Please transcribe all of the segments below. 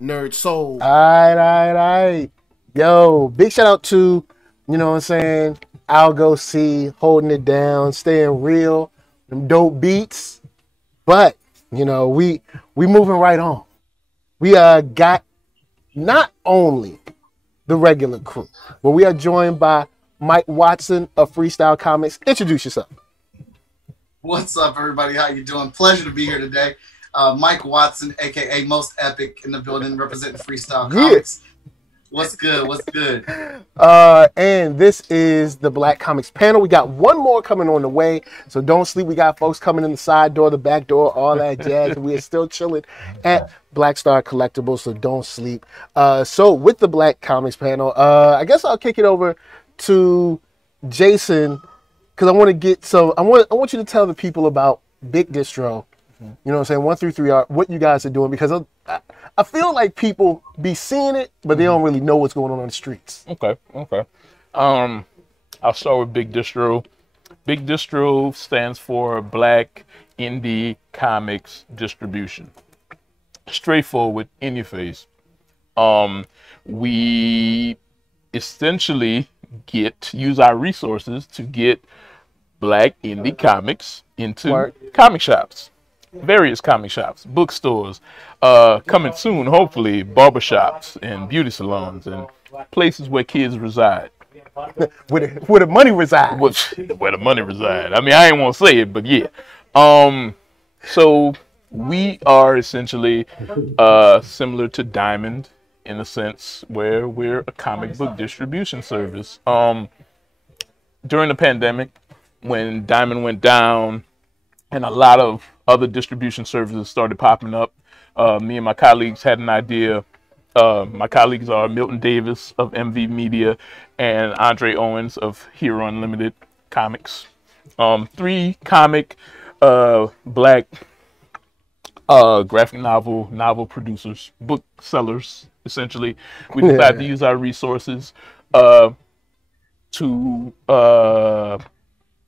ThatNERDSoul. All right. Yo, big shout out to, you know what I'm saying, Algo C holding it down, staying real, them dope beats. But, you know, we moving right on. We got not only the regular crew, but we are joined by Mike Watson of Freestyle Comics. Introduce yourself. What's up, everybody? How you doing? Pleasure to be here today. Mike Watson, aka Most Epic, in the building, representing Freestyle Comics. What's good? What's good? And this is the Black Comix panel. We got one more coming on the way, so don't sleep. We got folks coming in the side door, the back door, all that jazz. We are still chilling at Blackstar Collectibles, so don't sleep. So with the Black Comix panel, I guess I'll kick it over to Jason because I want to get some. I want you to tell the people about Big Distro. You know what I'm saying? 1 through 3 are what you guys are doing because I feel like people be seeing it, but they don't really know what's going on the streets. Okay. I'll start with Big Distro. Big Distro stands for Black Indie Comics Distribution. Straightforward, in your face. We essentially use our resources to get Black indie comics into comic shops. Various comic shops, bookstores, coming soon, hopefully, barbershops and beauty salons and places where kids reside. Where the money resides. Where the money resides. I mean, I ain't want to say it, but yeah. So we are essentially similar to Diamond in a sense where we're a comic book distribution service. During the pandemic, when Diamond went down and a lot of other distribution services started popping up, me and my colleagues had an idea. My colleagues are Milton Davis of MV Media and Andre Owens of Hero Unlimited Comics. 3 comic Black graphic novel producers, booksellers, essentially. We decided to use our resources to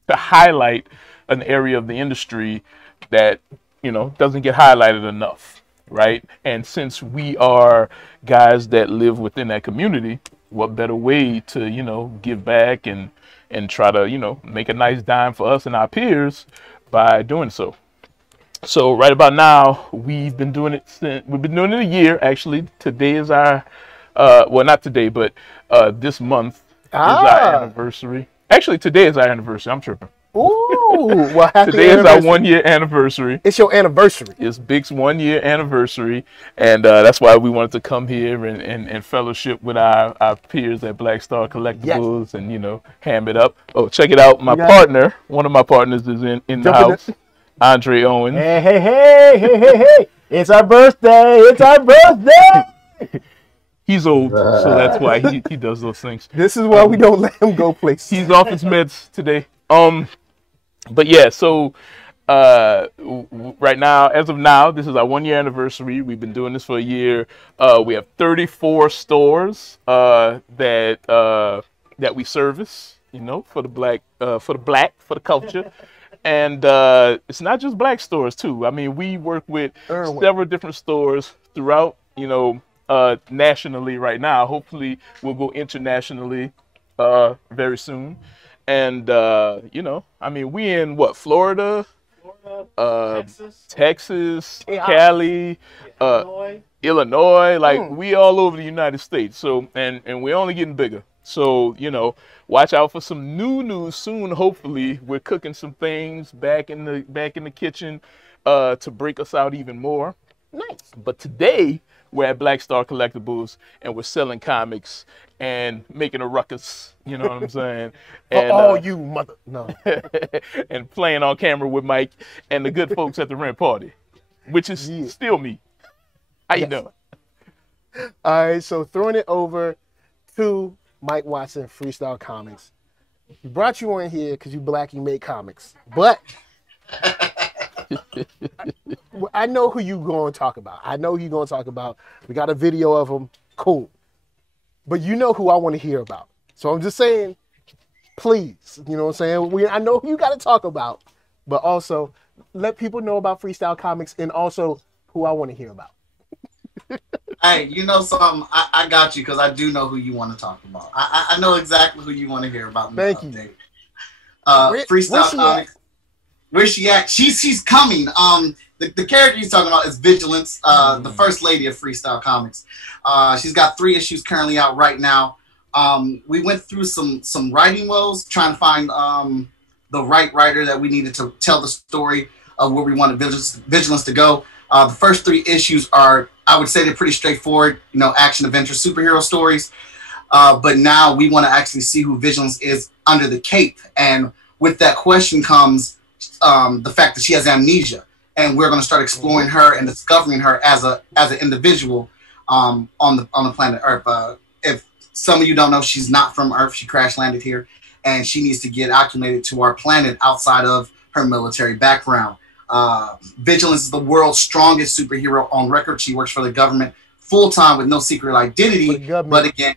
highlight an area of the industry that, you know, doesn't get highlighted enough, right? And since we are guys that live within that community, what better way to, you know, give back and try to, you know, make a nice dime for us and our peers by doing so. So right about now, we've been doing it a year, actually. Today is our, well, not today, but this month is our anniversary. Actually, today is our anniversary. I'm tripping. Ooh, well, happy Today is our 1-year anniversary. It's your anniversary. It's Big's 1-year anniversary, and that's why we wanted to come here and fellowship with our peers at Blackstar Collectibles and, you know, ham it up. Oh, check it out. My partner, one of my partners is in the house, Andre Owens. Hey. It's our birthday. It's our birthday. He's old, so that's why he does those things. This is why we don't let him go places. He's off his meds today. But yeah, so right now, as of now, this is our 1-year anniversary. We've been doing this for a year. We have 34 stores that we service, you know, for the culture. And it's not just Black stores too. I mean, we work with several different stores throughout, you know, nationally right now. Hopefully we'll go internationally very soon. And, you know, I mean, we in what, Florida, Texas, Cali, Illinois, like we all over the United States. So, and we're only getting bigger. So, you know, watch out for some new news soon. Hopefully we're cooking some things back in the kitchen, to break us out even more. Nice. But today we're at Blackstar Collectibles and we're selling comics and making a ruckus, you know what I'm saying? And you mother, no. And playing on camera with Mike and the good folks at the rent party, which is still me. How you doing? All right, so throwing it over to Mike Watson, Freestyle Comics. We brought you on here because you Black, you make comics, but I know who you going to talk about. We got a video of him. Cool. But you know who I want to hear about. So I'm just saying, please, you know what I'm saying? I know who you got to talk about, but also let people know about Freestyle Comics and also who I want to hear about. Hey, you know something? I got you because I do know who you want to talk about. I know exactly who you want to hear about in the Thank update. you. Freestyle Comics. Where's she at? She's coming. The character he's talking about is Vigilance, the first lady of Freestyle Comics. She's got 3 issues currently out right now. We went through some writing woes trying to find the right writer that we needed to tell the story of where we wanted Vigilance to go. The first 3 issues are, I would say, they're pretty straightforward, you know, action, adventure, superhero stories. But now we want to actually see who Vigilance is under the cape. And with that question comes the fact that she has amnesia. And we're going to start exploring her and discovering her as an individual on the planet Earth. If some of you don't know, she's not from Earth. She crash landed here. And she needs to get acclimated to our planet outside of her military background. Vigilance is the world's strongest superhero on record. She works for the government full-time with no secret identity. But again,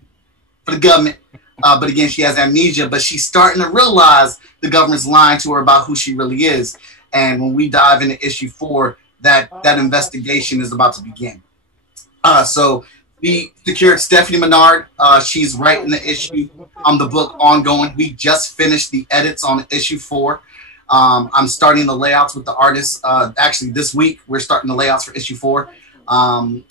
for the government. But again, she has amnesia. But she's starting to realize the government's lying to her about who she really is. And when we dive into issue 4, that investigation is about to begin. So we secured Stephanie Menard. She's writing the issue on the book ongoing. We just finished the edits on issue 4. I'm starting the layouts with the artists. Actually, this week, we're starting the layouts for issue 4.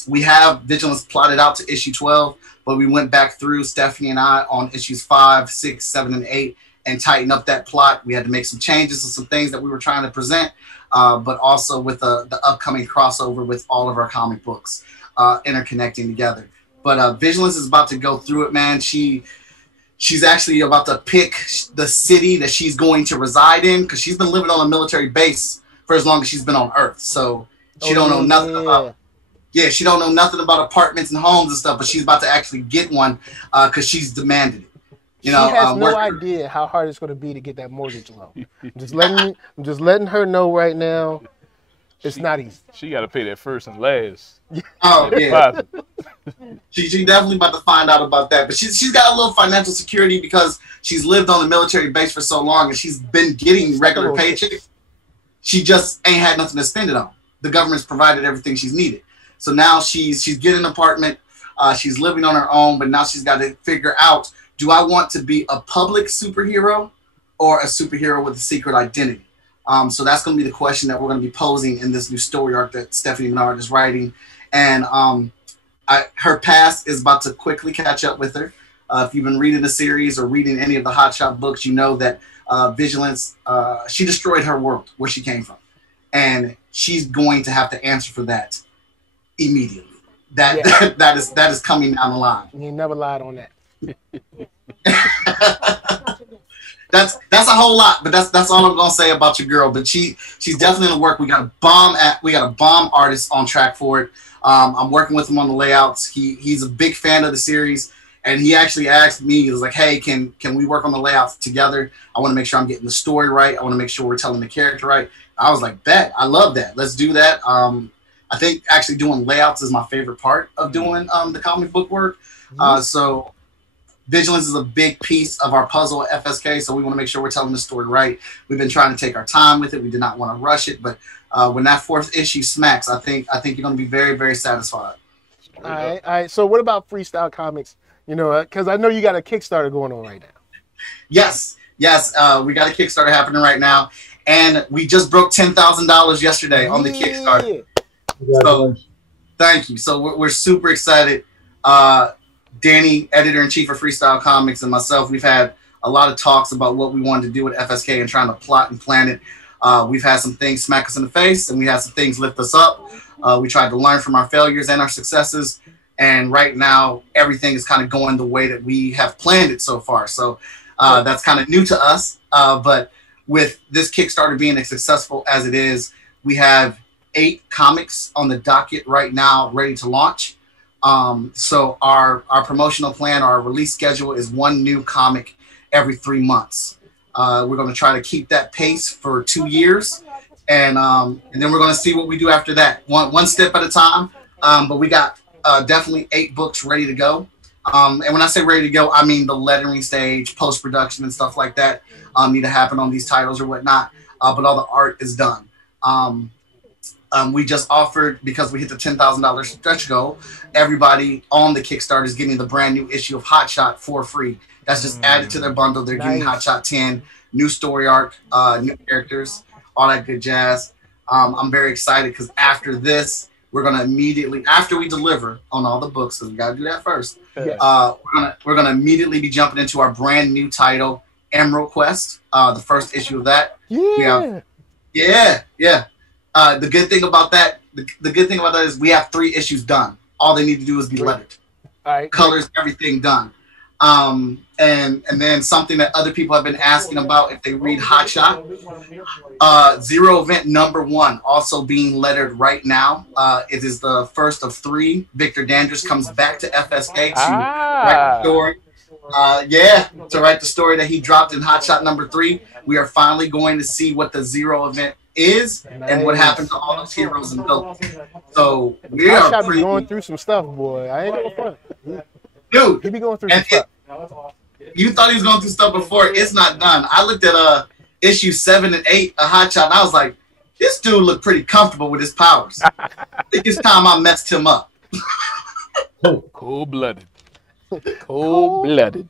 We have Vigilance plotted out to issue 12, but we went back through, Stephanie and I, on issues 5, 6, 7, and 8, and tighten up that plot. We had to make some changes to some things that we were trying to present, but also with the upcoming crossover with all of our comic books interconnecting together. But Vigilance is about to go through it, man. She's actually about to pick the city that she's going to reside in, because she's been living on a military base for as long as she's been on Earth. So she don't know nothing about. Yeah, she don't know nothing about apartments and homes and stuff, but she's about to actually get one because she's demanded it. You know, she has no idea how hard it's going to be to get that mortgage loan. I'm just letting her know right now. It's not easy. She got to pay that first and last. Oh yeah. She definitely about to find out about that, but she's got a little financial security because she's lived on the military base for so long and she's been getting regular paychecks. She just ain't had nothing to spend it on. The government's provided everything she's needed. So now she's getting an apartment. She's living on her own, but now she's got to figure out, do I want to be a public superhero or a superhero with a secret identity? So that's going to be the question that we're going to be posing in this new story arc that Stephanie Menard is writing. And her past is about to quickly catch up with her. If you've been reading the series or reading any of the Hot Shot books, you know that Vigilance, she destroyed her world where she came from. And she's going to have to answer for that immediately. That is coming down the line. You never lied on that. That's a whole lot, but that's all I'm gonna say about your girl. But she's definitely gonna work. We got a bomb artist on track for it. I'm working with him on the layouts. He's a big fan of the series, and he actually asked me, he was like, hey, can we work on the layouts together? I want to make sure I'm getting the story right. I want to make sure we're telling the character right. I was like, bet, I love that. Let's do that. I think actually doing layouts is my favorite part of doing the comic book work. So Vigilance is a big piece of our puzzle at FSK, so we want to make sure we're telling the story right. We've been trying to take our time with it. We did not want to rush it, but when that 4th issue smacks, I think you're going to be very, very satisfied. All right. So what about Freestyle Comics? You know, because I know you got a Kickstarter going on right now. Yes. We got a Kickstarter happening right now, and we just broke $10,000 yesterday on the Kickstarter. So thank you. So we're super excited. Danny, editor-in-chief of Freestyle Comics, and myself, we've had a lot of talks about what we wanted to do with FSK and trying to plot and plan it. We've had some things smack us in the face, and we had some things lift us up. We tried to learn from our failures and our successes, and right now, everything is kind of going the way that we have planned it so far. So that's kind of new to us, but with this Kickstarter being as successful as it is, we have 8 comics on the docket right now ready to launch. So our promotional plan, our release schedule is 1 new comic every 3 months. We're going to try to keep that pace for 2 years, and then we're going to see what we do after that, one step at a time. But we got definitely 8 books ready to go. And when I say ready to go, I mean the lettering stage, post-production and stuff like that need to happen on these titles or whatnot. But all the art is done. We just offered, because we hit the $10,000 stretch goal, everybody on the Kickstarter is getting the brand new issue of Hot Shot for free. That's just added to their bundle. They're getting Hot Shot 10, new story arc, new characters, all that good jazz. I'm very excited because after this, we're gonna immediately, after we deliver on all the books, because we gotta do that first. Yes. We're gonna immediately be jumping into our brand new title, Emerald Quest, the first issue of that. Yeah. The good thing about that, the good thing about that is we have 3 issues done. All they need to do is be lettered. All right. Colors, everything done. And then something that other people have been asking about if they read Hot Shot, Zero Event #1 also being lettered right now. It is the first of 3. Victor Dandridge comes back to FSK to write the story. To write the story that he dropped in Hot Shot #3. We are finally going to see what the Zero Event is and what happened to all those heroes and villains. So we Hot are Shot be going through some stuff, boy. I ain't no fun. Dude, He be going through some stuff. You thought he was going through stuff before. It's not done. I looked at issue 7 and 8 of Hot Shot, and I was like, this dude looked pretty comfortable with his powers. I think it's time I messed him up. Cold-blooded. Cold-blooded.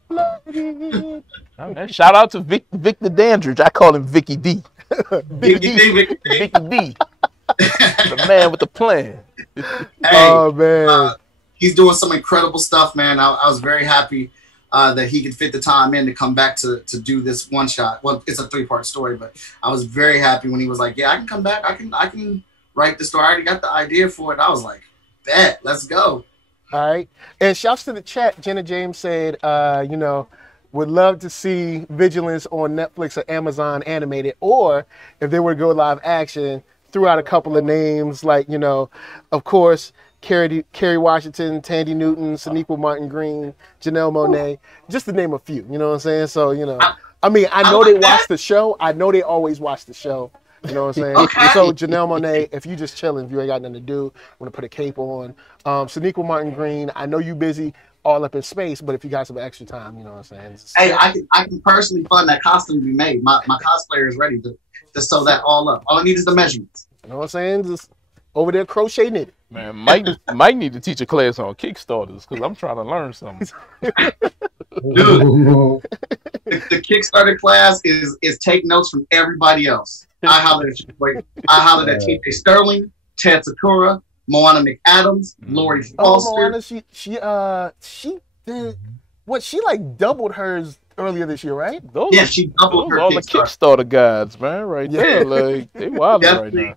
Shout out to Victor Dandridge. I call him Vicky D. Vicky D. The man with the plan. Oh, man. He's doing some incredible stuff, man. I was very happy that he could fit the time in to come back to do this one shot. Well, it's a 3-part story, but I was very happy when he was like, yeah, I can come back. I can write the story. I already got the idea for it. I was like, bet, let's go. All right. And shouts to the chat. Jenna James said, would love to see Vigilance on Netflix or Amazon animated, or if they were to go live action, threw out a couple of names like, of course, Kerry Washington, Tandy Newton, Sonequa Martin Green, Janelle Monáe, just to name a few, you know what I'm saying? So, I know they watch the show. I know they always watch the show. You know what I'm saying? Okay. So Janelle Monáe, if you just chilling, if you ain't got nothing to do, want to put a cape on. Sonequa Martin Green, I know you busy all up in space, but if you got some extra time, you know what I'm saying? Hey, I can personally fund that costume to be made. My cosplayer is ready to sew that all up. All I need is the measurements. You know what I'm saying? Just over there crocheting it. Man, Mike need to teach a class on Kickstarters because I'm trying to learn something. Dude, the Kickstarter class is take notes from everybody else. I hollered at TJ Sterling, Ted Sakura, Moana McAdams, Lori Foster. Moana, she did what? She like doubled hers earlier this year, right? She doubled her all Kickstarter. the Kickstarter guides, man, right there. Like they wild right now.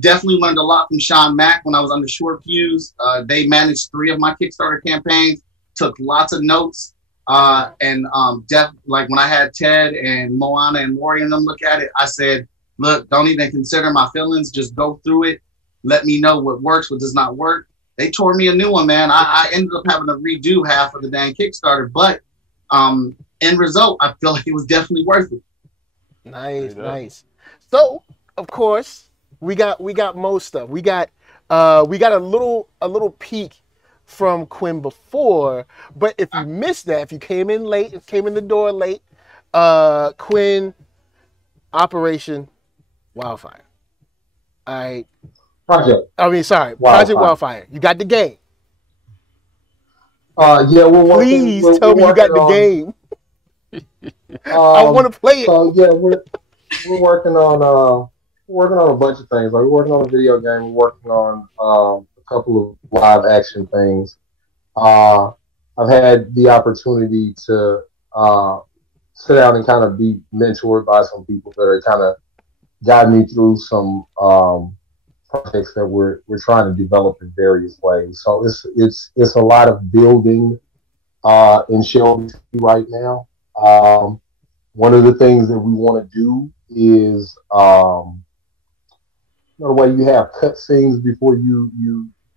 Definitely learned a lot from Sean Mack when I was under Short Fuse. They managed 3 of my Kickstarter campaigns, took lots of notes, and like when I had Ted and Moana and Lori and them look at it, I said, look, don't even consider my feelings. Just go through it. Let me know what works, what does not work. They tore me a new one, man. I ended up having to redo half of the dang Kickstarter, but end result, I feel like it was definitely worth it. Nice. So, of course, we got most stuff. We got a little peek from Quinn before, but if you missed that, if you came in the door late, Quinn, Operation Wildfire. All right. Project Wildfire. You got the game. Please tell me you got the game. I want to play it. We're working on a bunch of things. Like we're working on a video game. We're working on a couple of live action things. I've had the opportunity to sit down and kind of be mentored by some people that are kind of guiding me through some projects that we're trying to develop in various ways. So it's a lot of building in Shelby right now. One of the things that we want to do is the way you have cutscenes before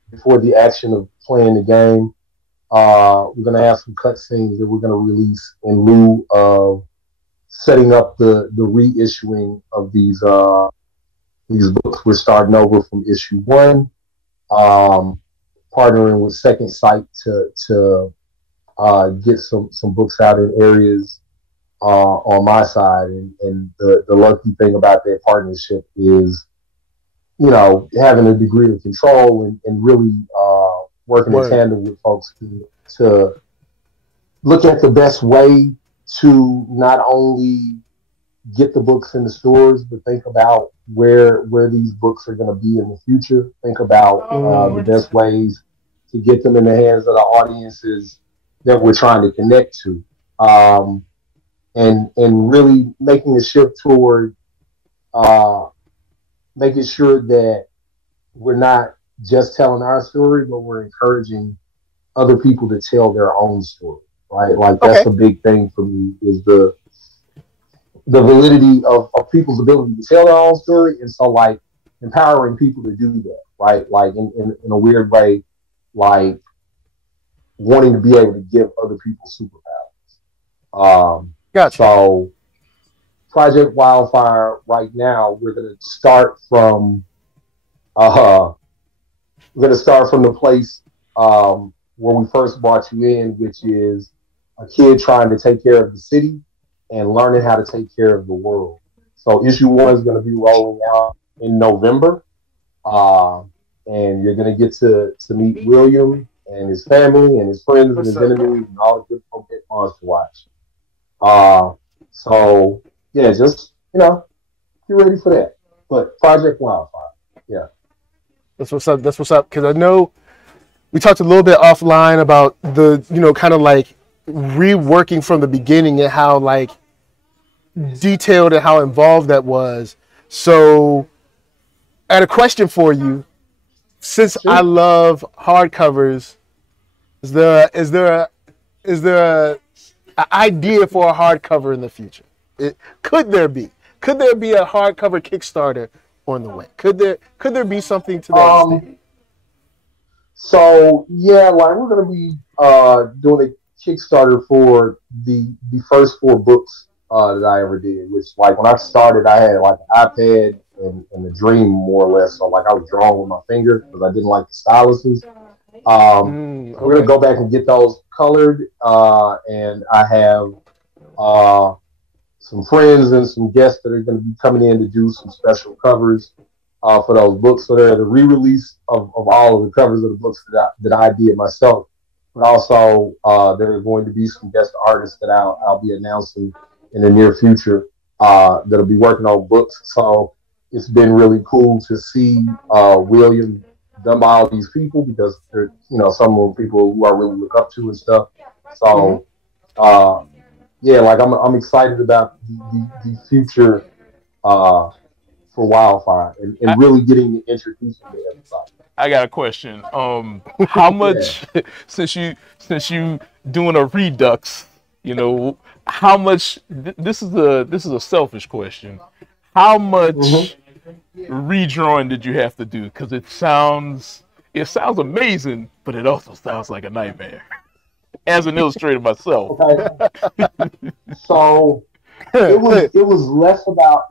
before the action of playing the game. We're going to have some cutscenes that we're going to release in lieu of setting up the reissuing of these books. We're starting over from issue 1, partnering with Second Sight to get some books out in areas on my side. And the lucky thing about that partnership is you know, having a degree of control and really working in tandem with folks to look at the best way to not only get the books in the stores, but think about where these books are going to be in the future. Think about the best ways to get them in the hands of the audiences that we're trying to connect to, and really making a shift toward making sure that we're not just telling our story, but we're encouraging other people to tell their own story. Right, like that's a big thing for me, is the validity of people's ability to tell their own story, and so like empowering people to do that, right? Like in a weird way, like wanting to be able to give other people superpowers. Gotcha. So Project Wildfire right now, we're gonna start from the place where we first brought you in, which is a kid trying to take care of the city and learning how to take care of the world. So issue 1 is going to be rolling out in November. And you're going to get to meet William and his family and his friends and his enemies and all the good Pokemon to watch. So yeah, just, you know, get ready for that. But Project Wildfire, yeah. That's what's up. That's what's up. Because I know we talked a little bit offline about the, you know, kind of like reworking from the beginning and how like detailed and how involved that was. So I had a question for you. Since I love hardcovers, is there an idea for a hardcover in the future? Could there be a hardcover Kickstarter on the way? Could there be something to that extent? So yeah, like we're gonna be doing a Kickstarter for the first 4 books that I ever did. Which, like, when I started, I had like an iPad and a dream, more or less. So like I was drawing with my finger because I didn't like the styluses. We're gonna go back and get those colored, and I have some friends and some guests that are going to be coming in to do some special covers for those books. So they're the re-release of all of the covers of the books that I did myself. But also there are going to be some guest artists that I'll be announcing in the near future that'll be working on books. So it's been really cool to see William done by all these people, because they're, you know, some of the people who I really look up to and stuff. So yeah, like I'm excited about the future for Wildfire and really getting introduced to everybody. I got a question. How much since you doing a redux, you know, how much this is a selfish question. How much redrawing did you have to do? Because it sounds amazing, but it also sounds like a nightmare. As an illustrator myself. Okay. So it was less about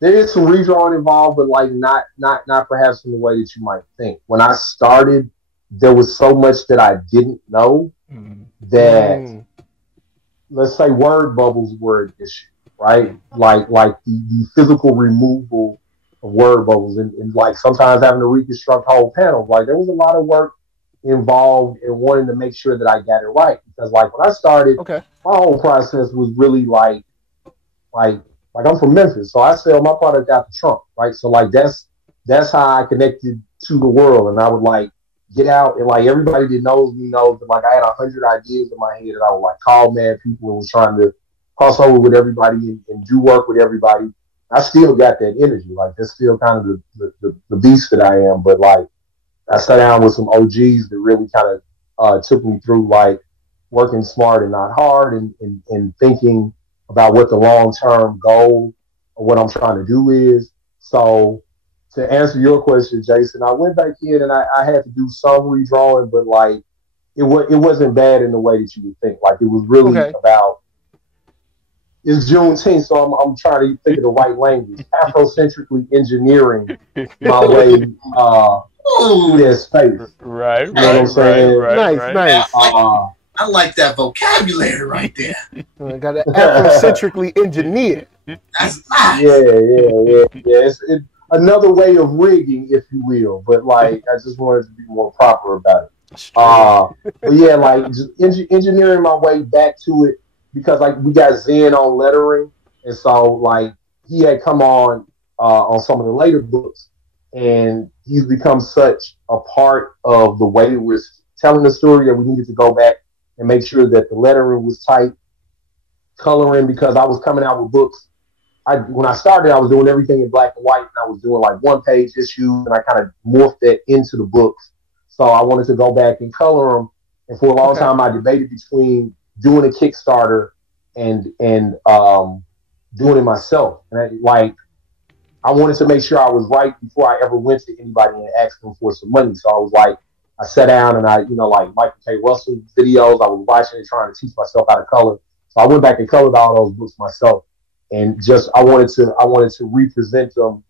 there is some redrawing involved, but like not perhaps in the way that you might think. When I started, there was so much that I didn't know that let's say word bubbles were an issue, right? Like the physical removal of word bubbles and like sometimes having to reconstruct whole panels. Like there was a lot of work involved in wanting to make sure that I got it right. Because like when I started, my whole process was really like I'm from Memphis, so I sell my product out the trunk, right? So like that's how I connected to the world, and I would like get out and like everybody that knows me knows that like I had 100 ideas in my head, and I would like call mad people and was trying to cross over with everybody and do work with everybody. I still got that energy, like that's still kind of the beast that I am. But like I sat down with some OGs that really kind of took me through like working smart and not hard, and thinking about what the long-term goal of what I'm trying to do is. So to answer your question, Jason, I went back in and I had to do some redrawing, but like it wasn't bad in the way that you would think. Like it was really about, it's Juneteenth, so I'm trying to think of the right language. Afrocentrically engineering my way through that space. Right, you know what I'm saying? Nice. I like that vocabulary right there. I got it Afrocentrically engineered. That's nice. Yeah. It's another way of rigging, if you will. But like, I just wanted to be more proper about it. But yeah, like just engineering my way back to it because like we got Zen on lettering, and so like he had come on some of the later books, and he's become such a part of the way we're telling the story that we needed to go back and make sure that the lettering was tight, coloring because I was coming out with books. When I started, I was doing everything in black and white, and I was doing like one-page issues, and I kind of morphed that into the books. So I wanted to go back and color them. And for a long time, I debated between doing a Kickstarter and doing it myself. And I wanted to make sure I was right before I ever went to anybody and asked them for some money. So I was like, I sat down and like Michael K. Russell videos, I was watching and trying to teach myself how to color. So I went back and colored all those books myself. And just I wanted to represent them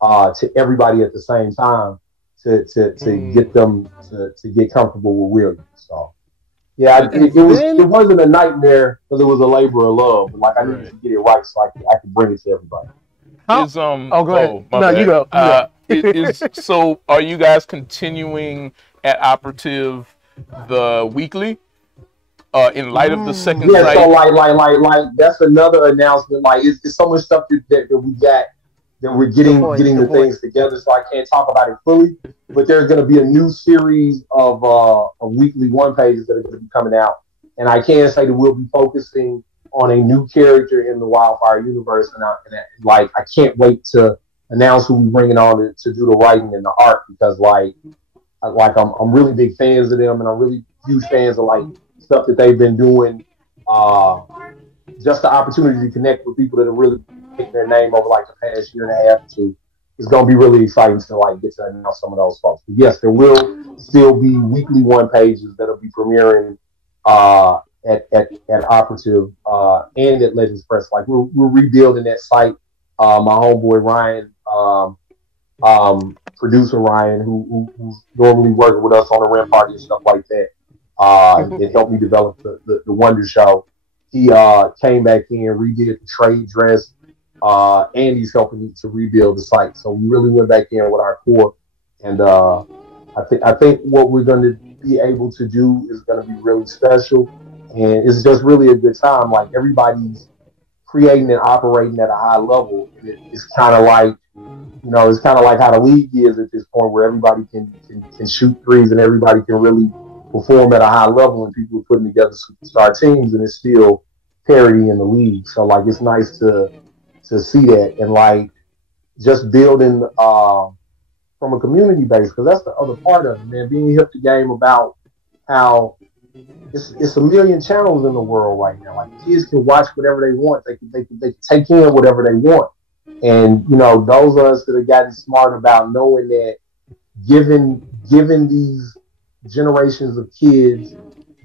to everybody at the same time to get them to get comfortable with William. So yeah, it wasn't a nightmare because it was a labor of love. But like I needed to get it right so I could bring it to everybody. Go ahead. No, you go. So are you guys continuing at Operative the weekly? In light of the second site? So like that's another announcement. Like it's so much stuff that we got that we're getting the things together. So I can't talk about it fully. But there's going to be a new series of weekly one pages that are going to be coming out, and I can say that we'll be focusing on a new character in the Wildfire universe. And I can't wait to announce who we're bringing on to do the writing and the art because I'm really big fans of them, and I'm really huge fans of like stuff that they've been doing, just the opportunity to connect with people that have really taken their name over like the past year and a half or two. It's going to be really exciting to like get to announce some of those folks. But yes, there will still be weekly one pages that'll be premiering at Operative and at Legends Press. Like we're rebuilding that site. My homeboy Ryan, producer Ryan, who's normally working with us on the Rim Party and stuff like that. It helped me develop the Wonder Show. He came back in, redid the trade dress, and he's helping me to rebuild the site. So we really went back in with our core, and I think what we're going to be able to do is going to be really special, and it's just really a good time. Like everybody's creating and operating at a high level. It's kind of like it's kind of like how the league is at this point, where everybody can shoot threes and everybody can really perform at a high level, and people are putting together superstar teams, and it's still parity in the league. So like it's nice to see that, and like just building from a community base, because that's the other part of it, man. Being hip to game about how it's a million channels in the world right now. Like kids can watch whatever they want. They can take in whatever they want, and those of us that have gotten smart about knowing that giving these generations of kids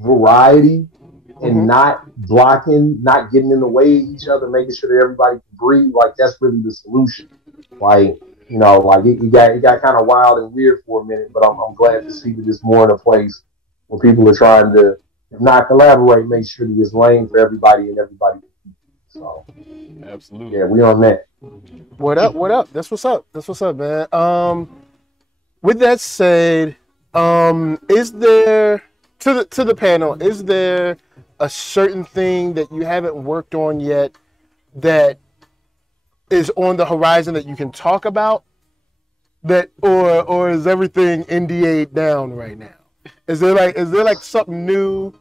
variety and not blocking, not getting in the way of each other, making sure that everybody can breathe, like that's really the solution. Like it got kind of wild and weird for a minute, but I'm glad to see that it's more in a place where people are trying to, if not collaborate, make sure that it's lane for everybody and everybody. So absolutely, yeah, we on that. What up? That's what's up, man. With that said, is there to the panel, is there a certain thing that you haven't worked on yet that is on the horizon that you can talk about, that or is everything NDA down right now? Is there like something new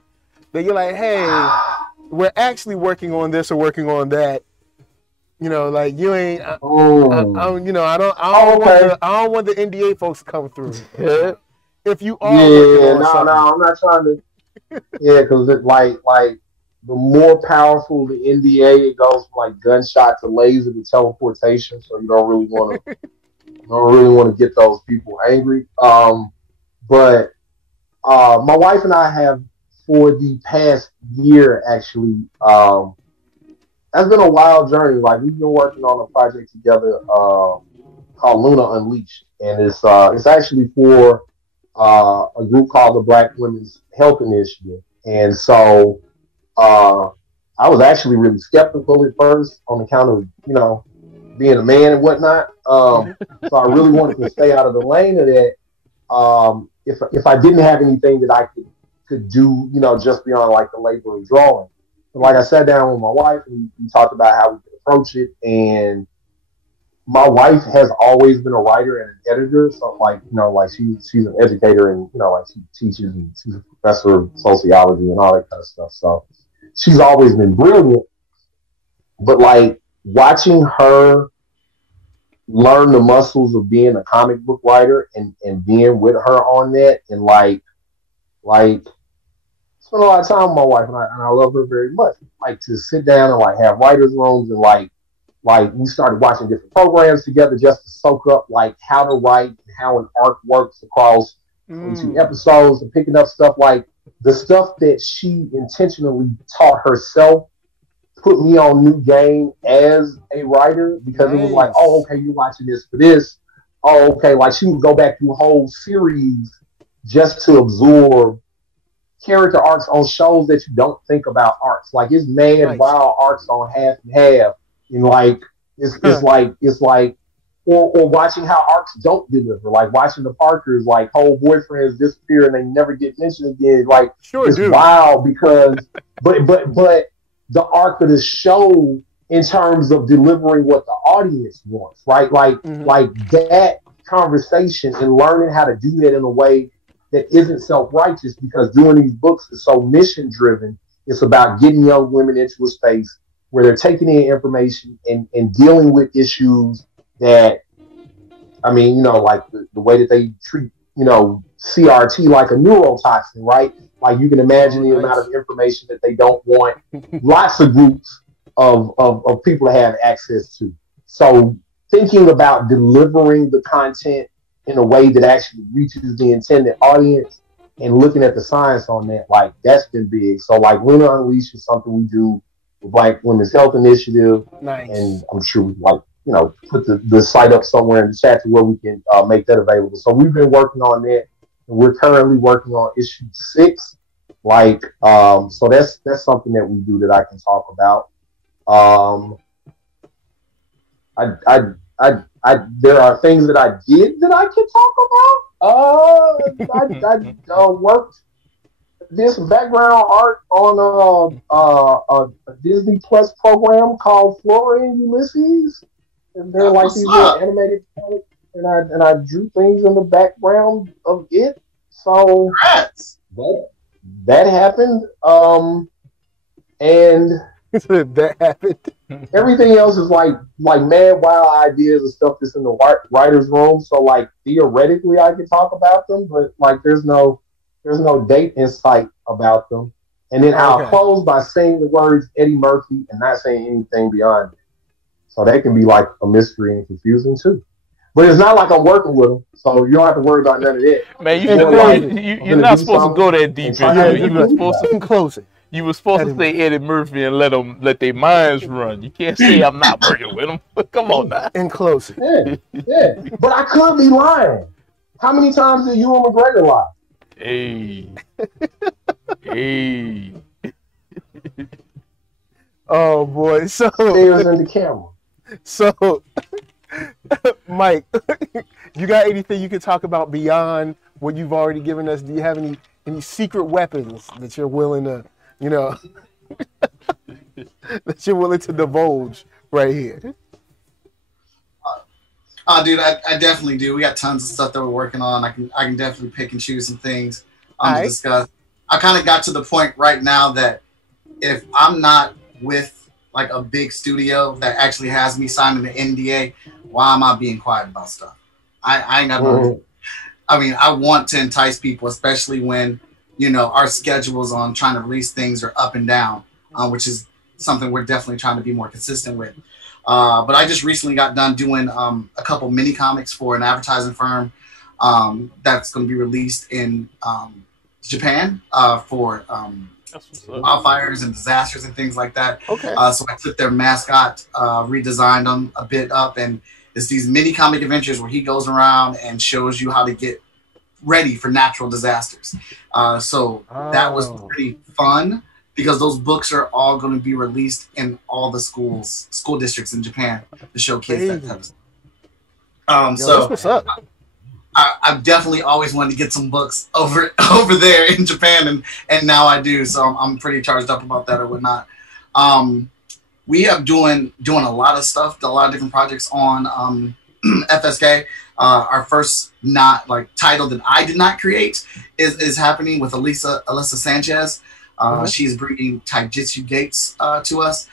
that you're like, hey, we're actually working on this or working on that? Like you ain't. I don't want the NDA folks to come through. If you are working on something. I'm not trying to. Yeah, because it's like the more powerful the NDA, it goes from like gunshot to laser to teleportation. So you don't really want to get those people angry. But my wife and I have, for the past year, actually, that's been a wild journey. Like we've been working on a project together called Luna Unleashed, and it's actually for a group called the Black Women's Health Initiative. And so I was actually really skeptical at first on account of, you know, being a man and whatnot. So I really wanted to stay out of the lane of that. If I didn't have anything that I could do, you know, just beyond like the labor of drawing. But like I sat down with my wife and we talked about how we could approach it. And my wife has always been a writer and an editor. So like, you know, like she's an educator and, you know, like she teaches and she's a professor of sociology and all that kind of stuff. So she's always been brilliant. But like watching her learn the muscles of being a comic book writer and being with her on that and like spend a lot of time with my wife and I love her very much. Like to sit down and like have writers' rooms and like we started watching different programs together just to soak up like how to write and how an arc works across 22 episodes and picking up stuff like the stuff that she intentionally taught herself put me on new game as a writer because it was like, oh, okay, you're watching this for this. Oh, okay, like she would go back through whole series just to absorb character arcs on shows that you don't think about arcs. Like it's mad wild arcs on half and half. And like it's like or watching how arcs don't deliver. Like watching the Parkers like whole boyfriends disappear and they never get mentioned again. Like it's wild because but the arc of the show in terms of delivering what the audience wants, right? Like that conversation and learning how to do that in a way that isn't self-righteous because doing these books is so mission-driven. It's about getting young women into a space where they're taking in information and dealing with issues that, I mean, you know, like the way that they treat, you know, CRT like a neurotoxin, right? Like you can imagine the amount of information that they don't want lots of groups of people to have access to. So thinking about delivering the content in a way that actually reaches the intended audience and looking at the science on that, like that's been big. So like Luna Unleashed is something we do with Black Women's Health Initiative. And I'm sure we like, you know, put the site up somewhere in the chat to where we can make that available. So we've been working on that. And we're currently working on issue 6. Like, so that's something that we do that I can talk about. There are things that I did that I can talk about. I worked, did some background art on a Disney Plus program called Flora and Ulysses. And they're like these little animated things. And I drew things in the background of it. So that happened. And that happened. Everything else is like mad wild ideas and stuff that's in the writer's room. So like theoretically I can talk about them, but like there's no date in sight about them. And then I'll close by saying the words Eddie Murphy and not saying anything beyond it. So that can be like a mystery and confusing too. But it's not like I'm working with them, so you don't have to worry about none of that. Man, you're not supposed to go that deep into it. You were supposed to close it. You were supposed to say Eddie Murphy and let their minds run. You can't say I'm not working with them. Come on now. And close it. Yeah. But I could be lying. How many times did Ewan McGregor lie? Hey. Oh boy. So there's in the camera. So Mike, you got anything you can talk about beyond what you've already given us? Do you have any secret weapons that you're willing to, you know, that you're willing to divulge right here? Dude, I definitely do. We got tons of stuff that we're working on. I can definitely pick and choose some things to discuss. I kind of got to the point right now that if I'm not with like a big studio that actually has me signing an NDA, why am I being quiet about stuff? I ain't got no. I mean, I want to entice people, especially when, you know, our schedules on trying to release things are up and down, which is something we're definitely trying to be more consistent with. But I just recently got done doing a couple mini comics for an advertising firm that's going to be released in Japan for wildfires and disasters and things like that. So I took their mascot, redesigned them a bit up, and it's these mini comic adventures where he goes around and shows you how to get ready for natural disasters. So that was pretty fun because those books are all going to be released in all the school districts in Japan to show kids that type of stuff. Yo, So what's up? I've definitely always wanted to get some books over there in Japan, and now I do. So I'm pretty charged up about that or whatnot. We have doing a lot of stuff, a lot of different projects on FSK. Our first title that I did not create is happening with Alyssa Sanchez. She's bringing Taijutsu Gates to us.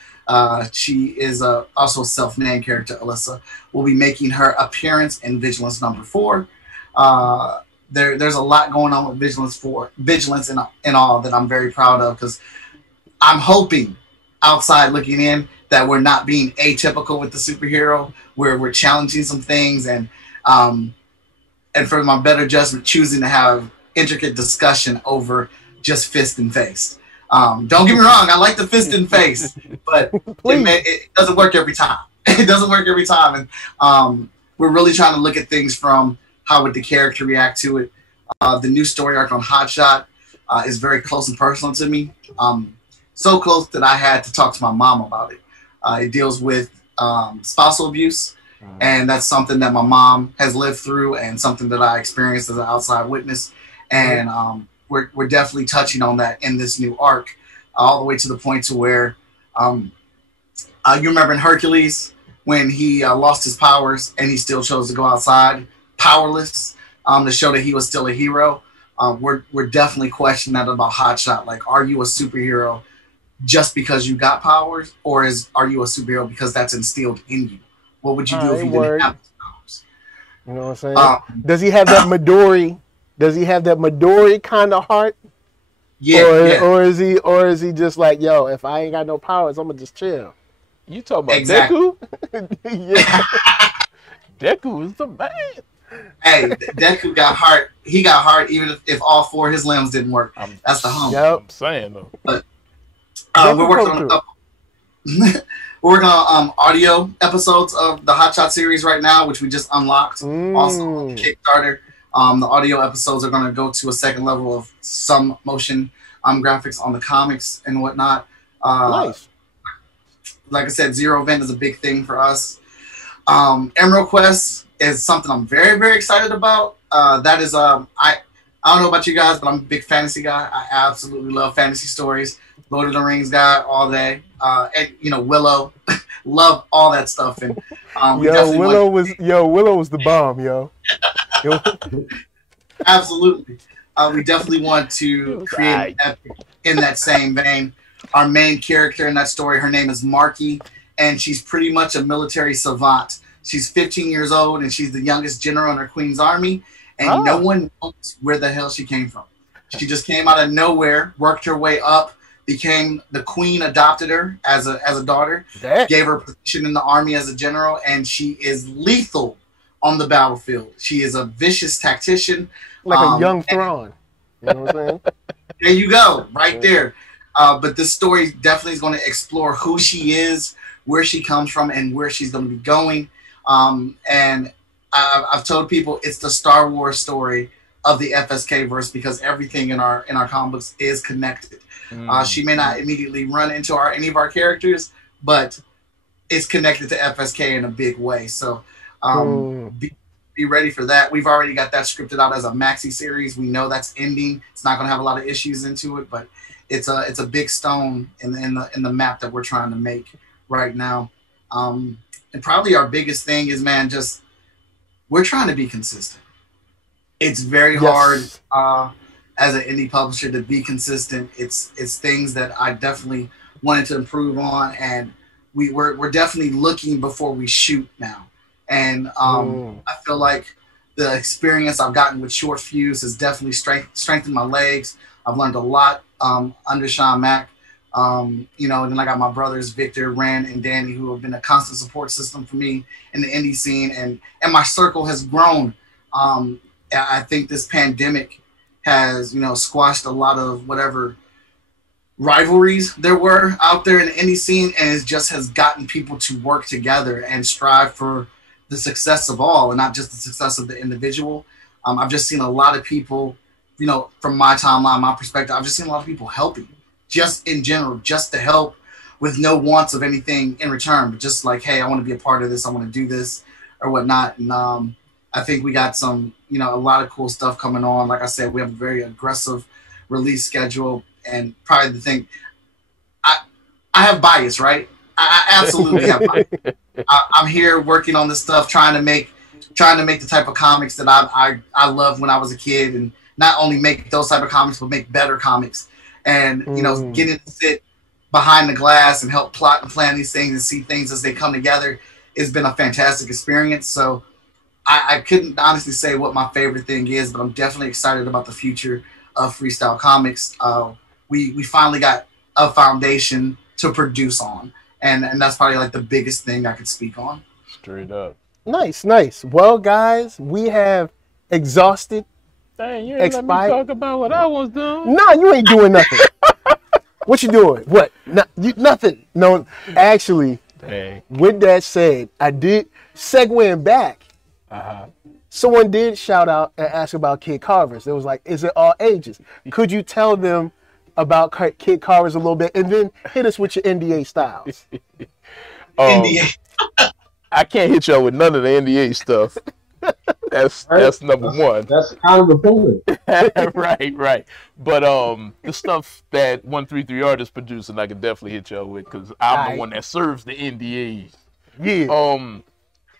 She is also a self-named character. Alyssa will be making her appearance in Vigilance #4. There's a lot going on with Vigilance and all that I'm very proud of, because I'm hoping, outside looking in, that we're not being atypical with the superhero, where we're challenging some things and for my better judgment, choosing to have intricate discussion over just fist and face. Don't get me wrong, I like the fist and face, but it doesn't work every time. It doesn't work every time, and we're really trying to look at things from how would the character react to it. The new story arc on Hotshot is very close and personal to me. So close that I had to talk to my mom about it. It deals with spousal abuse, and that's something that my mom has lived through and something that I experienced as an outside witness. And we're definitely touching on that in this new arc, all the way to the point to where you remember in Hercules when he lost his powers and he still chose to go outside powerless to show that he was still a hero. We're definitely questioning that about Hotshot. Like, are you a superhero just because you got powers, or are you a superhero because that's instilled in you? What would you do if you didn't have those powers? You know what I'm saying? Does he have that Midori? Does he have that Midori kind of heart? Yeah, or is he just like, yo, if I ain't got no powers, I'm gonna just chill? You talking about exactly. Deku? Yeah. Deku is the man. Hey, Deku got heart. He got heart even if all 4 of his limbs didn't work. That's the hump. Yep. I'm saying though. But we're working on a couple. We're working on audio episodes of the Hotshot series right now, which we just unlocked. Also on Kickstarter. The audio episodes are going to go to a second level of some motion graphics on the comics and whatnot. Nice. Like I said, Zero Event is a big thing for us. Emerald Quest is something I'm very, very excited about. That is, I don't know about you guys, but I'm a big fantasy guy. I absolutely love fantasy stories. Lord of the Rings guy all day. And Willow, love all that stuff. And Willow was the bomb, yo. Absolutely. We definitely want to create an epic in that same vein. Our main character in that story, her name is Marky, and she's pretty much a military savant. She's 15 years old, and she's the youngest general in her queen's army, and no one knows where the hell she came from. She just came out of nowhere, worked her way up, became the queen, adopted her as a daughter, gave her a position in the army as a general, and she is lethal on the battlefield. She is a vicious tactician. Like a young Thrawn. You know what I'm saying? There you go, right there. But this story definitely is going to explore who she is, where she comes from, and where she's going to be going. And I've told people it's the Star Wars story of the FSK verse, because everything in our comic books is connected. She may not immediately run into any of our characters, but it's connected to FSK in a big way. So be ready for that. We've already got that scripted out as a maxi series. We know that's ending. It's not going to have a lot of issues into it, but it's a big stone in the map that we're trying to make right now. And probably our biggest thing is, man, just we're trying to be consistent. It's very hard as an indie publisher to be consistent. It's things that I definitely wanted to improve on, and we're definitely looking before we shoot now. And I feel like the experience I've gotten with Short Fuse has definitely strengthened my legs. I've learned a lot under Sean Mack. And then I got my brothers, Victor, Ren, and Danny, who have been a constant support system for me in the indie scene. And my circle has grown. I think this pandemic has, squashed a lot of whatever rivalries there were out there in the indie scene, and it just has gotten people to work together and strive for the success of all, and not just the success of the individual. I've just seen a lot of people, from my timeline, my perspective, I've just seen a lot of people helping, just in general, just to help with no wants of anything in return, but just like, hey, I want to be a part of this, I want to do this or whatnot. And I think we got some, you know, a lot of cool stuff coming on. Like I said, we have a very aggressive release schedule, and probably the thing, I have bias, right? I absolutely have bias. I'm here working on this stuff, trying to make the type of comics that I loved when I was a kid, and not only make those type of comics, but make better comics. And you know, getting to sit behind the glass and help plot and plan these things and see things as they come together has been a fantastic experience. So I couldn't honestly say what my favorite thing is, but I'm definitely excited about the future of Freestyle Comics. We finally got a foundation to produce on, and that's probably like the biggest thing I could speak on. Straight up. Nice, nice. Well, guys, we have exhausted. Dang, you ain't let me talk about what I was doing. Nah, you ain't doing nothing. What you doing? What? Nothing. No, actually, dang. With that said, I did segueing back. Someone did shout out and ask about Kid Carvers. It was like, is it all ages? Could you tell them about Kid Carvers a little bit, and then hit us with your NDA styles? NDA. I can't hit y'all with none of the NDA stuff. That's number one. That's kind of the point. Right. But the stuff that 133 Artists producing, I can definitely hit y'all with, because I'm the one that serves the NDAs. Yeah.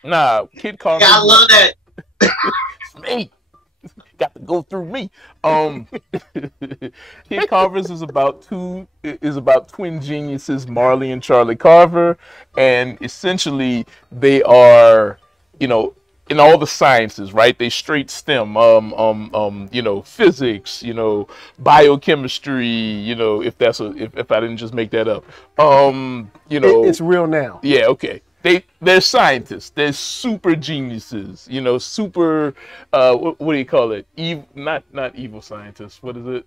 Nah, Kid Carvers. Yeah, I love that. It's me. Got to go through me. Kid Carvers is about twin geniuses, Marley and Charlie Carver, and essentially they are, you know, in all the sciences, right? They straight STEM, you know, physics, you know, biochemistry, you know, if I didn't just make that up, you know, it's real now. Yeah, okay. They're scientists. They're super geniuses. You know, super. What do you call it? Not evil scientists. What is it?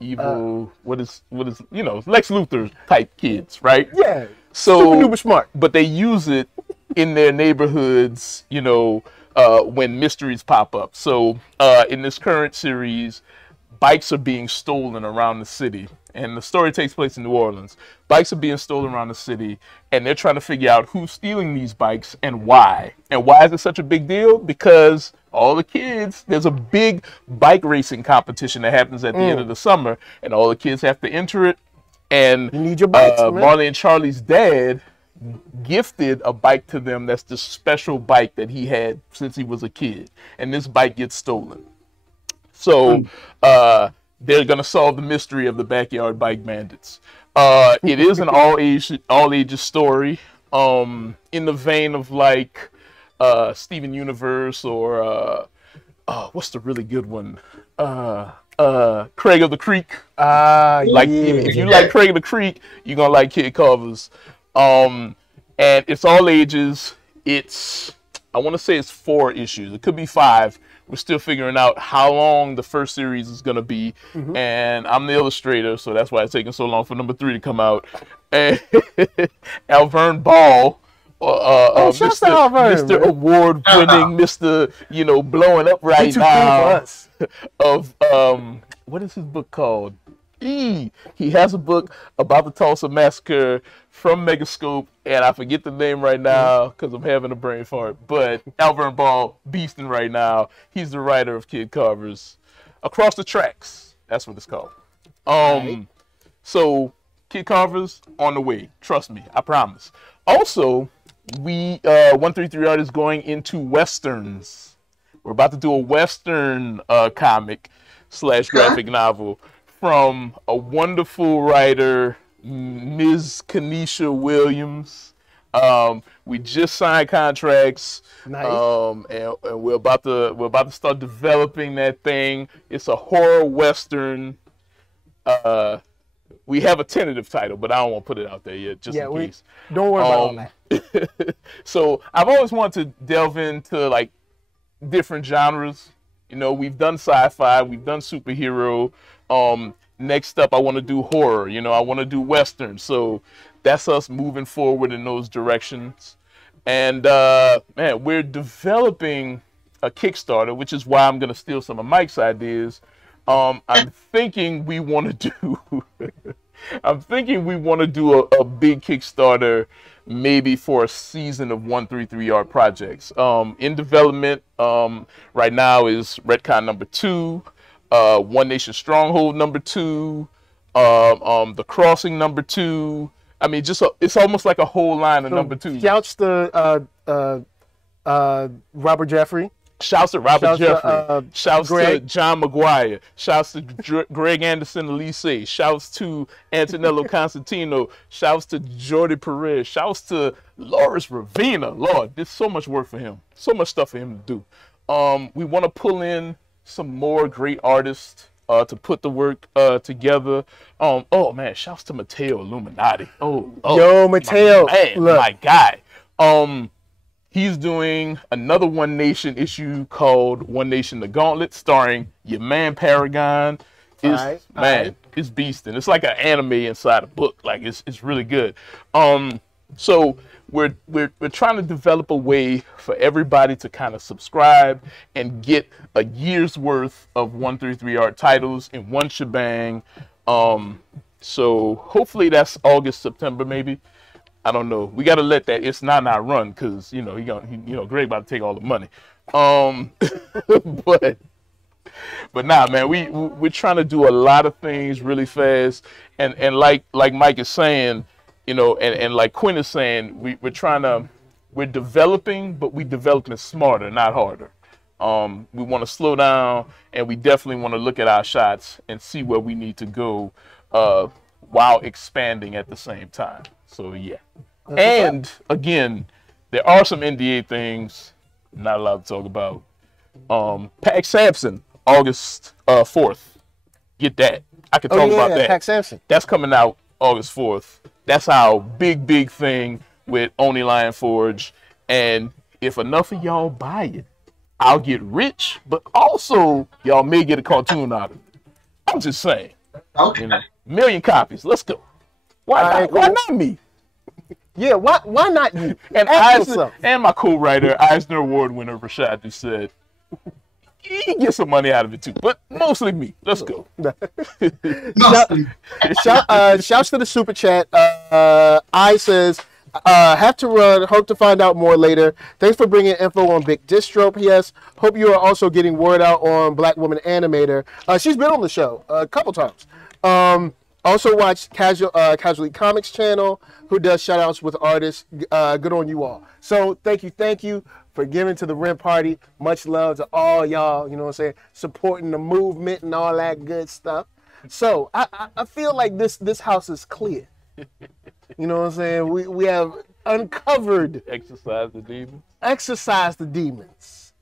Evil. What is? You know, Lex Luthor type kids, right? Yeah. So super duper smart. But they use it in their neighborhoods. You know, when mysteries pop up. So in this current series, bikes are being stolen around the city. And the story takes place in New Orleans. Bikes are being stolen around the city, and they're trying to figure out who's stealing these bikes and why. And why is it such a big deal? Because all the kids, there's a big bike racing competition that happens at the end of the summer, and all the kids have to enter it. And you need your bikes, man. Marley and Charlie's dad gifted a bike to them that's the special bike that he had since he was a kid. And this bike gets stolen. So, they're going to solve the mystery of the backyard bike bandits. It is an all ages story, in the vein of like Steven Universe or what's the really good one? Craig of the Creek. Like if you like Craig of the Creek, you're gonna like Kid Carvers. And it's all ages. I want to say it's 4 issues. It could be 5. We're still figuring out how long the first series is going to be. And I'm the illustrator, so that's why it's taking so long for number 3 to come out. And Alvern Ball, Mr. Award-winning, Mr. You know, blowing up right now. Of what is his book called? He has a book about the Tulsa Massacre from Megascope, and I forget the name right now because I'm having a brain fart. But Alvern Ball beasting right now. He's the writer of Kid Carvers. Across the Tracks. That's what it's called. So Kid Carvers on the way. Trust me, I promise. Also, we 133 Art is going into westerns. We're about to do a western comic / graphic novel from a wonderful writer, Ms. Kanisha Williams. We just signed contracts. Nice. And we're about to start developing that thing. It's a horror western. We have a tentative title, but I don't want to put it out there yet, just in case. Don't worry about all that. So I've always wanted to delve into like different genres. You know, we've done sci-fi, we've done superhero. Next up, I want to do horror. You know, I want to do western. So that's us moving forward in those directions. And man, we're developing a Kickstarter, which is why I'm going to steal some of Mike's ideas. I'm thinking we want to do I'm thinking we want to do a big Kickstarter, maybe for a season of 133 art projects. In development right now is Retcon #2, One Nation Stronghold #2, The Crossing #2. I mean, it's almost like a whole line of #2. Shouts to Robert Jeffrey. Shouts to Robert Jeffrey. Shouts Greg. to John McGuire. Shouts to Greg Anderson Illixie. Shouts to Antonello Constantino. Shouts to Jordi Perez. Shouts to Loris Ravina. Lord, there's so much work for him. So much stuff for him to do. We want to pull in some more great artists to put the work together. Oh man, shouts to Matteo Illuminati. Yo, Matteo, my guy. He's doing another One Nation issue called One Nation: The Gauntlet, starring your man Paragon. It's beastin'. It's like an anime inside a book. Like it's really good. So we're trying to develop a way for everybody to kind of subscribe and get a year's worth of 133 art titles in one shebang. So hopefully that's August, September, maybe. I don't know. We got to let that It's Not run, because Greg about to take all the money. But nah, man, we're trying to do a lot of things really fast, and like Mike is saying, and like Quinn is saying, we're developing, but we developing smarter, not harder. We want to slow down, and we definitely want to look at our shots and see where we need to go while expanding at the same time. So yeah. And again, there are some NDA things not allowed to talk about. Pac Samson, August 4th. Get that. I can talk about that. Pac Samson. That's coming out August 4th. That's our big thing with Oni Lion Forge. And if enough of y'all buy it, I'll get rich, but also y'all may get a cartoon out of it. I'm just saying. Okay. 1 million copies. Let's go. Why not me? Yeah, why not you? And Eisner, and my co-writer, Eisner Award winner Rashad, who said he can get some money out of it too, but mostly me. Let's go. Shouts to the super chat. I says, have to run. Hope to find out more later. Thanks for bringing info on Big Distro. P.S. Hope you are also getting word out on Black Woman Animator. She's been on the show a couple times. Also watch Casually Comics channel, who does shout outs with artists. Good on you all. So thank you for giving to the Rent Party. Much love to all y'all, you know what I'm saying, supporting the movement and all that good stuff. So I feel like this house is clear. You know what I'm saying? We have uncovered. Exercise the demons. Exercise the demons.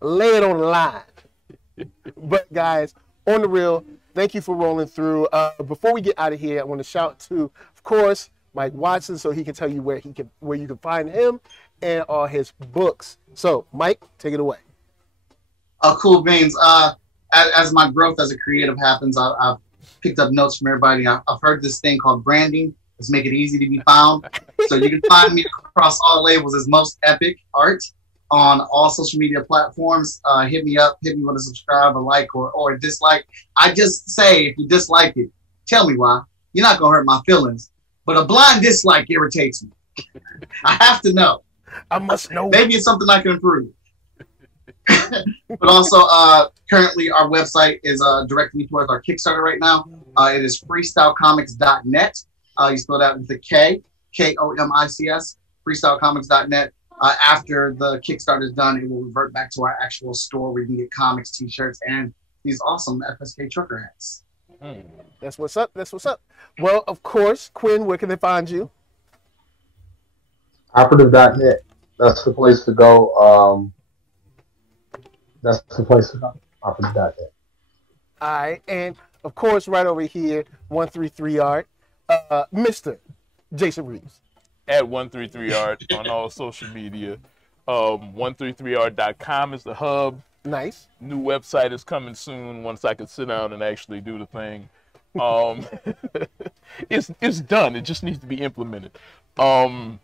Lay it on the line. But guys, on the real, thank you for rolling through. Before we get out of here, I want to shout to, of course, Mike Watson, so he can tell you where you can find him and all his books. So, Mike, take it away. Cool beans. As my growth as a creative happens, I've picked up notes from everybody. I've heard this thing called branding. Let's make it easy to be found. So you can find me across all labels as Most Epic Art on all social media platforms. Hit me up, hit me with a subscribe, a like, or a dislike. I just say, if you dislike it, tell me why. You're not going to hurt my feelings. But a blind dislike irritates me. I have to know. I must know. Maybe it's something I can improve. But also, currently our website is directing me towards our Kickstarter right now. It is freestylecomics.net. You spell that with a K, Komics, freestylecomics.net. After the Kickstarter is done, it will revert back to our actual store where you can get comics, t-shirts, and these awesome FSK trucker hats. That's what's up. Well, of course, Quinn, where can they find you? Operative.net. That's the place to go. Operative.net. All right. And, of course, right over here, 133 Art, Mr. Jason Reeves. At 133art on all social media. 133art.com is the hub. Nice. New website is coming soon once I can sit down and actually do the thing. It's done. It just needs to be implemented. What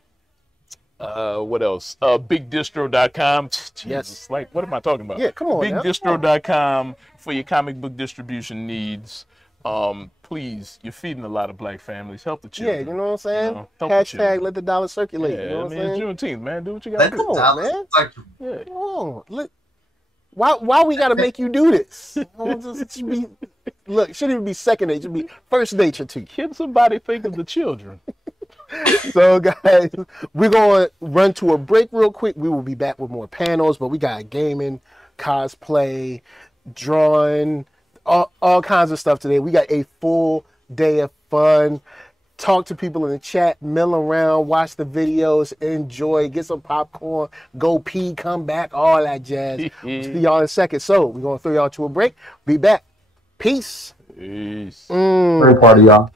else? BigDistro.com. Yes. Like, what am I talking about? Yeah, come on. BigDistro.com for your comic book distribution needs. Please, you're feeding a lot of black families. Help the children. Yeah, you know what I'm saying? Help the Hashtag children. let the dollar circulate. Yeah, You know what I'm it's saying? Juneteenth, man. Do what you gotta do. Come on, man. Yeah. Come on. Look, why we gotta make you do this? It should be, look, it shouldn't even be second nature. It should be first nature to you. Can somebody think of the children? So, guys, we're going to run to a break real quick. We will be back with more panels, but we got gaming, cosplay, drawing, all kinds of stuff today. We got a full day of fun. Talk to people in the chat, mill around, watch the videos, enjoy, get some popcorn, go pee, come back, all that jazz. We'll see y'all in a second. So we're going to throw y'all to a break. Be back. Peace. Peace. Great party, y'all.